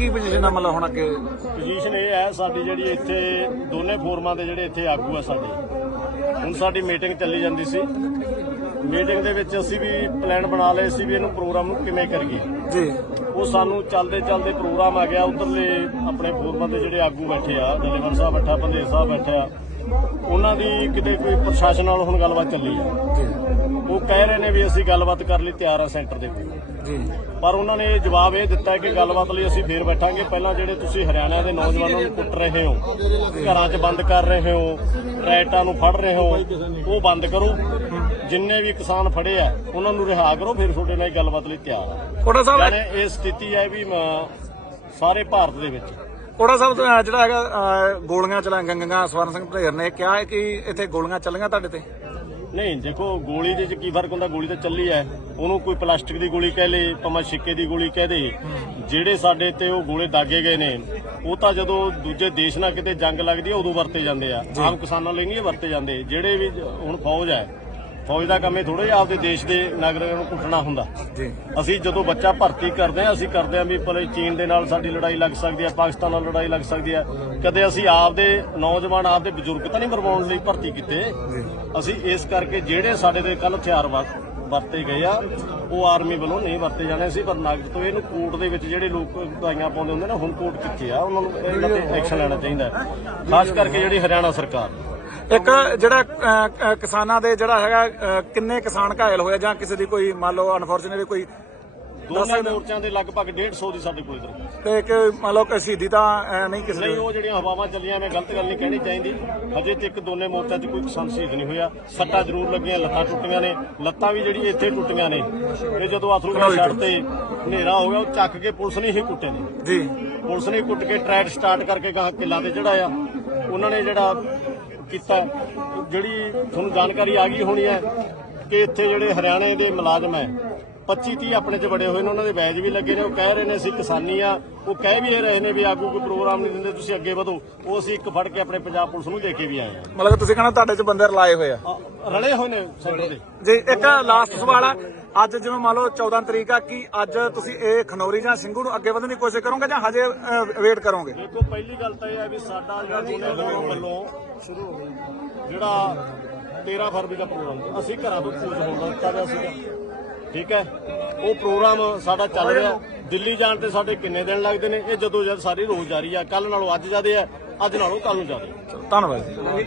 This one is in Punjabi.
ਕੀ ਪੋਜੀਸ਼ਨ ਆ? ਮਤਲਬ ਹੁਣ ਅੱਗੇ? ਪੋਜੀਸ਼ਨ ਇਹ ਹੈ ਸਾਡੀ ਜਿਹੜੀ ਇੱਥੇ ਦੋਨੇ ਫੋਰਮਾਂ ਦੇ ਜਿਹੜੇ ਇੱਥੇ ਆਗੂ ਆ ਸਾਡੇ। ਹੁਣ ਸਾਡੀ ਮੀਟਿੰਗ ਚੱਲੀ ਜਾਂਦੀ ਸੀ। ਮੀਟਿੰਗ ਦੇ ਵਿੱਚ ਅਸੀਂ ਵੀ ਪਲਾਨ ਬਣਾ ਲਏ ਸੀ ਵੀ ਇਹਨੂੰ ਪ੍ਰੋਗਰਾਮ ਨੂੰ ਕਿਵੇਂ ਕਰੀਏ। ਜੀ। ਉਹ ਸਾਨੂੰ ਚੱਲਦੇ ਚੱਲਦੇ ਪ੍ਰੋਗਰਾਮ ਆ ਗਿਆ ਉਧਰਲੇ ਆਪਣੇ ਫੋਰਮਾਂ ਦੇ ਜਿਹੜੇ ਆਗੂ ਬੈਠੇ ਆ ਡਿਲੀਵਰ ਸਾਹਿਬ ਬੈਠਾ ਪੰਦੇਰ ਸਾਹਿਬ ਬੈਠੇ ਆ ਉਹਨਾਂ ਦੀ ਕਿਤੇ ਕੋਈ ਪ੍ਰਸ਼ਾਸਨ ਨਾਲ ਹੁਣ ਗੱਲਬਾਤ ਚੱਲੀ ਆ। ਜੀ। ਉਹ ਕਹਿ ਰਹੇ ਨੇ ਵੀ ਅਸੀਂ ਗੱਲਬਾਤ ਕਰਨ ਲਈ ਤਿਆਰ ਆ ਸੈਂਟਰ ਦੇ ਕੋਲ। ਜੀ। ਪਰ ਉਹਨਾਂ ਨੇ ਜਵਾਬ ਇਹ ਦਿੱਤਾ ਕਿ ਗੱਲਬਾਤ ਲਈ ਅਸੀਂ ਫੇਰ ਬੈਠਾਂਗੇ। ਪਹਿਲਾਂ ਜਿਹੜੇ ਤੁਸੀਂ ਹਰਿਆਣਾ ਦੇ ਨੌਜਵਾਨਾਂ ਨੂੰ ਕੁੱਟ ਰਹੇ ਹੋ ਘਰਾਂ 'ਚ ਬੰਦ ਕਰ ਰਹੇ ਹੋ ਰਾਇਟਾਂ ਨੂੰ ਫੜ ਰਹੇ ਹੋ ਉਹ ਬੰਦ ਕਰੋ। ਜਿੰਨੇ ਵੀ ਕਿਸਾਨ ਫੜੇ ਆ ਉਹਨਾਂ ਨੂੰ ਰਿਹਾ ਕਰੋ ਫਿਰ ਤੁਹਾਡੇ ਨਾਲ ਗੱਲਬਾਤ ਲਈ ਤਿਆਰ ਆ। ਕੋੜਾ ਸਾਹਿਬ ਇਹ ਸਥਿਤੀ ਹੈ ਵੀ ਸਾਰੇ ਭਾਰਤ ਦੇ ਵਿੱਚ। ਕੋੜਾ ਸਾਹਿਬ ਤੋਂ, ਜਿਹੜਾ ਹੈਗਾ ਅਹ, ਗੋਲੀਆਂ ਚਲਾਈਆਂ ਗੰਗਾ ਸਵਰਨ ਸਿੰਘ ਢੇਰ ਨੇ ਕਿਹਾ ਹੈ ਕਿ ਇੱਥੇ ਗੋਲੀਆਂ ਚੱਲੀਆਂ ਤੁਹਾਡੇ ਤੇ? ਨਹੀਂ ਦੇਖੋ ਗੋਲੀ ਦੇ ਚ ਕੀ ਫ਼ਰਕ ਹੁੰਦਾ? ਗੋਲੀ ਤਾਂ ਚੱਲੀ ਐ ਉਹਨੂੰ ਕੋਈ ਪਲਾਸਟਿਕ ਦੀ ਗੋਲੀ ਕਹਿ ਲੇ ਭਾਵੇਂ ਸਿੱਕੇ ਦੀ ਗੋਲੀ ਕਹਿ ਦੇ ਜਿਹੜੇ ਸਾਡੇ ਤੇ ਉਹ ਗੋਲੇ ਦਾਗੇ ਗਏ ਨੇ ਉਹ ਤਾਂ ਜਦੋਂ ਦੂਜੇ ਦੇਸ਼ ਨਾਲ ਕਿਤੇ ਜੰਗ ਲੱਗਦੀ ਹੈ ਉਦੋਂ ਵਰਤੇ ਜਾਂਦੇ ਆ। ਆਮ ਕਿਸਾਨਾਂ ਲਈ ਨਹੀਂ ਇਹ ਵਰਤੇ ਜਾਂਦੇ। ਜਿਹੜੇ ਵੀ ਜ- ਹੁਣ ਫੌਜ ਹੈ ਫੌਜ ਦਾ ਕੰਮ ਇਹ ਥੋੜਾ ਜਿਹਾ ਆਪਦੇ ਦੇਸ਼ ਦੇ ਨਾਗਰਿਕਾਂ ਨੂੰ ਕੁੱਟਣਾ ਹੁੰਦਾ। ਜੀ। ਅਸੀਂ ਜਦੋਂ ਬੱਚਾ ਭਰਤੀ ਕਰਦੇ ਆ ਅਸੀਂ ਕਰਦੇ ਆ ਵੀ ਭਲੇ ਚੀਨ ਦੇ ਨਾਲ ਸਾਡੀ ਲੜਾਈ ਲੱਗ ਸਕਦੀ ਹੈ ਪਾਕਿਸਤਾਨ ਨਾਲ ਲੜਾਈ ਲੱਗ ਸਕਦੀ ਹੈ। ਕਦੇ ਅਸੀਂ ਆਪਦੇ ਨੌਜਵਾਨ ਆਪਦੇ ਬਜ਼ੁਰਗ ਤਾਂ ਨਹੀਂ ਮਰਵਾਉਣ ਲਈ ਭਰਤੀ ਕੀਤੇ। ਅਸੀਂ ਇਸ ਕਰਕੇ ਜਿਹੜੇ ਸਾਡੇ ਦੇ ਕੱਲ ਹਥਿਆਰ ਵਰ- ਵਰਤੇ ਗਏ ਆ ਉਹ ਆਰਮੀ ਵੱਲੋਂ ਨਹੀਂ ਵਰਤੇ ਜਾਣੇ ਸੀ ਪਰ ਨਾਗਰਿਕ ਤੋਂ ਇਹਨੂੰ ਕੋਰਟ ਦੇ ਵਿੱਚ ਜਿਹੜੇ ਲੋਕ ਦਵਾਈਆਂ ਪਾਉਂਦੇ ਹੁੰਦੇ ਨੇ ਹੁਣ ਕੋਰਟ ਕਿੱਥੇ ਆ ਉਹਨਾਂ ਨੂੰ ਐਕਸ਼ਨ ਲੈਣਾ ਚਾਹੀਦਾ। ਖਾਸ ਕਰਕੇ ਜਿਹੜੀ ਹਰਿਆਣਾ ਸਰਕਾਰ। ਇੱਕ ਜਿਹੜਾ ਅਹ, ਅਹ, ਕਿਸਾਨਾਂ ਦੇ ਜਿਹੜਾ ਹੈਗਾ ਅਹ, ਕਿੰਨੇ ਕਿਸਾਨ ਘਾਇਲ ਹੋਏ ਜਾਂ ਕਿਸੇ ਦੀ ਕੋਈ ਮੰਨ ਲਓ ਅਨਫੋਰਚੂਨੇਟਲੀ ਕੋਈ ਦੋਨੇ ਮੋਰਚਿਆਂ ਦੇ ਲਗਭਗ 150 ਦੀ ਸਾਡੇ ਕੋਲ ਇਧਰ। ਤੇ ਇੱਕ ਮੰਨ ਲਓ ਕਿ ਸ਼ਹੀਦੀ ਤਾਂ ਅਹ, ਨਹੀਂ ਕਿਸੇ ਨਹੀਂ ਦੀ। ਉਹ ਜਿਹੜੀਆਂ ਹਵਾਵਾਂ ਚੱਲੀਆਂ ਮੈਂ ਗਲਤ ਗੱਲ ਨਹੀਂ ਕਹਿਣੀ ਚਾਹੀਦੀ। ਹਜੇ ਤੱਕ ਦੋਨੇ ਮੋਰਚਿਆਂ 'ਚ ਕੋਈ ਕਿਸਾਨ ਸ਼ਹੀਦ ਨਹੀਂ ਹੋਇਆ। ਸੱਟਾਂ ਜ਼ਰੂਰ ਲੱਗੀਆਂ ਲੱਤਾਂ ਟੁੱਟੀਆਂ ਨੇ। ਲੱਤਾਂ ਵੀ ਜਿਹੜੀ ਇੱਥੇ ਟੁੱਟੀਆਂ ਨੇ ਇਹ ਜਦੋਂ ਆਥਰੂ ਦਾ ਛੱਡ ਤੇ ਹਨੇਰਾ ਹੋ ਗਿਆ ਉਹ ਚੱਕ ਕੇ ਪੁਲਿਸ ਨੇ ਹੀ ਕੁੱਟੇ ਨੇ। ਜੀ। ਪੁਲਿਸ ਨੇ ਕੁੱਟ ਕੇ ਟਰੈਕ ਸਟਾਰਟ ਕਰਕੇ ਗਾਂ ਕਿੱਲਾ ਤੇ ਚੜਾਇਆ। ਉਹਨਾਂ ਨੇ ਜਿਹੜਾ ਕੀਤਾ। ਜਿਹੜੀ ਤੁਹਾਨੂੰ ਜਾਣਕਾਰੀ ਆ ਗਈ ਹੋਣੀ ਹੈ ਕਿ ਇੱਥੇ ਜਿਹੜੇ ਹਰਿਆਣੇ ਦੇ ਮੁਲਾਜ਼ਮ ਹੈ 25 30 ਆਪਣੇ ਚ ਬੜੇ ਹੋਏ ਨੇ ਉਹਨਾਂ ਦੇ ਬੈਜ ਵੀ ਲੱਗੇ ਨੇ ਉਹ ਕਹਿ ਰਹੇ ਨੇ ਅਸੀਂ ਕਿਸਾਨੀ ਆ ਉਹ ਕਹਿ ਵੀ ਰਹੇ ਨੇ ਵੀ ਆਗੂ ਕੋਈ ਪ੍ਰੋਗਰਾਮ ਨਹੀਂ ਦਿੰਦੇ ਤੁਸੀਂ ਅੱਗੇ ਵਧੋ। ਉਹ ਅਸੀਂ ਇੱਕ ਫੜ ਕੇ ਆਪਣੇ ਪੰਜਾਬ ਪੁਲਿਸ ਨੂੰ ਦੇ ਕੇ ਵੀ ਆਏ ਆ। ਮਤਲਬ ਤੁਸੀਂ ਕਹਿੰਦੇ ਤੁਹਾਡੇ ਚ ਬੰਦੇ ਰਲਾਏ ਹੋਏ ਆ? ਰਲੇ ਹੋਏ ਨੇ ਸੈਂਟਰ ਦੇ ਜੀ ਇੱਕ ਲਾਸਟ ਸਵਾਲ ਆ ਅੱਜ ਜਿਵੇਂ ਮੰਨ ਲਓ 14 ਤਰੀਕ ਆ ਕੀ ਅੱਜ ਤੁਸੀਂ ਇਹ ਖਨੌਰੀ ਜਾਂ ਸਿੰਘੂ ਨੂੰ ਅੱਗੇ ਵਧਣ ਦੀ ਕੋਸ਼ਿਸ਼ ਕਰੋਗੇ ਜਾਂ ਹਜੇ ਵੇਟ ਕਰੋਗੇ? ਦੇਖੋ ਪਹਿਲੀ ਗੱਲ ਤਾਂ ਇਹ ਹੈ ਵੀ ਸਾਡਾ ਜਿਹੜਾ ਦੋਨੇ ਵੱਲੋਂ ਸ਼ੁਰੂ ਹੋ ਗਿਆ ਜਿਹੜਾ 13 ਫਰਵਰੀ ਦਾ ਪ੍ਰੋਗਰਾਮ ਅਸੀਂ ਘਰਾਂ ਤੋਂ ਖੋਜ ਹੋਣ ਦਾ ਦਿੱਤਾ ਗਿਆ ਸੀਗਾ। ਠੀਕ ਹੈ? ਉਹ ਪ੍ਰੋਗਰਾਮ ਸਾਡਾ ਚੱਲ ਰਿਹਾ। ਦਿੱਲੀ ਜਾਣ ਤੇ ਸਾਡੇ ਕਿੰਨੇ ਦਿਨ ਲੱਗਦੇ ਨੇ? ਇਹ ਜਦੋਂ ਜਦ ਸਾਰੀ ਰੋਜ਼ ਜਾਰੀ ਆ ਕੱਲ ਨਾਲੋਂ ਅੱਜ ਜ਼ਿਆਦੇ ਆ, ਅੱਜ ਨਾਲੋਂ ਕੱਲ ਨੂੰ ਜ਼ਿਆਦੇ ਧੰਨਵਾਦ